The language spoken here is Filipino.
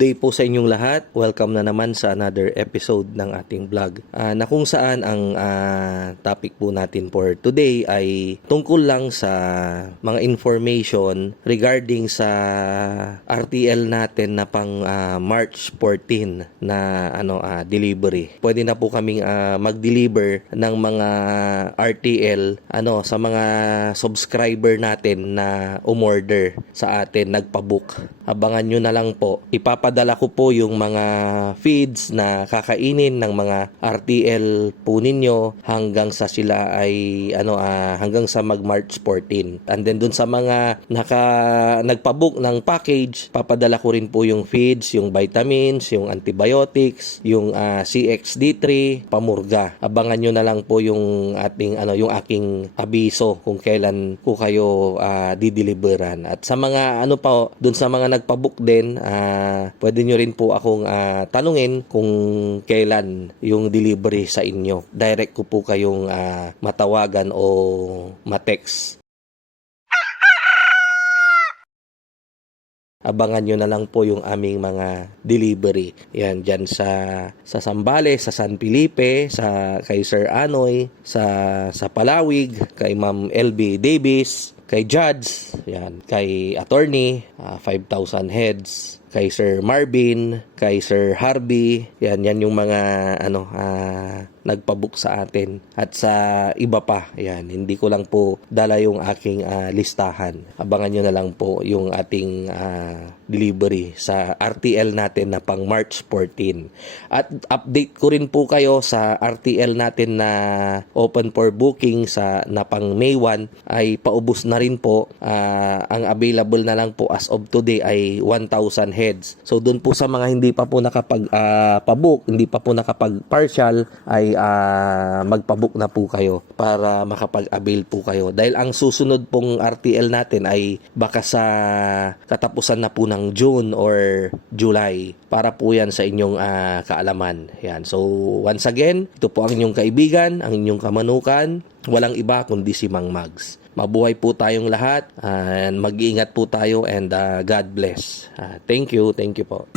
day po sa inyong lahat. Welcome na naman sa another episode ng ating vlog. Na kung saan ang topic po natin for today ay tungkol lang sa mga information regarding sa RTL natin na pang March 14 na delivery. Pwede na po kaming mag-deliver ng mga RTL sa mga subscriber natin na umorder sa atin, nagpabook. Abangan nyo na lang po. Ipapadala ko po yung mga feeds na kakainin ng mga RTL po ninyo hanggang sa sila ay hanggang sa mag-March 14. And then dun sa mga nagpabook ng package, papadala ko rin po yung feeds, yung vitamins, yung antibiotics, yung CXD3, pamurga. Abangan nyo na lang po yung yung aking abiso kung kailan ko kayo dideliveran. At sa mga dun sa mga nagpabook din, pwede nyo rin po akong tanungin kung kailan yung delivery sa inyo. Direct ko po kayong matawagan o matext. Abangan nyo na lang po yung aming mga delivery. Yan, dyan sa Zambales, sa San Felipe, kay Sir Anoy, sa Palawig, kay Ma'am LB Davis, kay Judge, yan, kay Attorney, 5,000 heads, kay Sir Marvin, kay Sir Harvey, yan yung mga nagpabook sa atin. At sa iba pa, yan, hindi ko lang po dala yung aking listahan. Abangan nyo na lang po yung ating delivery sa RTL natin na pang March 14. At update ko rin po kayo sa RTL natin na open for booking na pang May 1 ay paubos na rin po. Ang available na lang po as of today ay 1,000 heads. So doon po sa mga hindi pa po nakapag-pabook, hindi pa po nakapag-partial, ay magpabook na po kayo para makapag-avail po kayo. Dahil ang susunod pong RTL natin ay baka sa katapusan na po ng June or July. Para po yan sa inyong kaalaman. Yan. So once again, ito po ang inyong kaibigan, ang inyong kamanukan. Walang iba kundi si Mang Mags. Mabuhay po tayong lahat, and mag-iingat po tayo, and God bless. Thank you po.